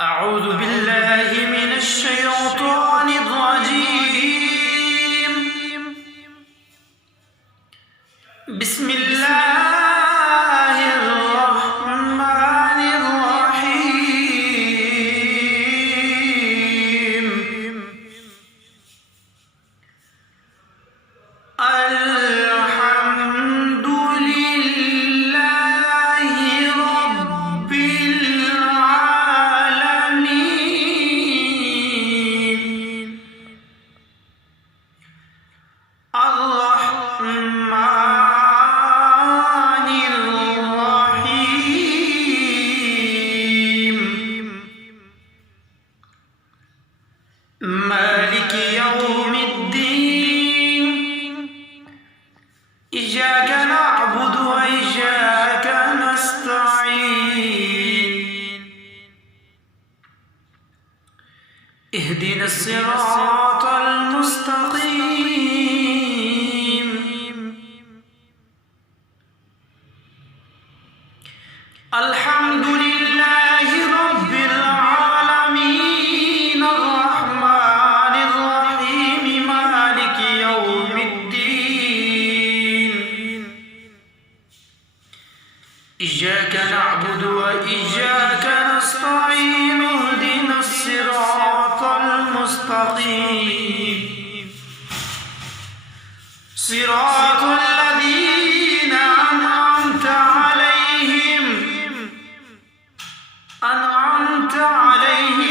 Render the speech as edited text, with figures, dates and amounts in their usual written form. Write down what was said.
أعوذ بالله من الشيطان الرجيم. بسم الله الرحمن الرحيم. الحمد لله رب العالمين. الرحمن الرحيم. مالك يوم الدين. إياك نعبد وإياك نستعين. اهدنا الصراط المستقيم. الحمد لله رب العالمين. الرحمن الرحيم. مالك يوم الدين. إياك نعبد وإياك نستعين. اهدنا الصراط المستقيم. صراط الذين أنعمت عليهم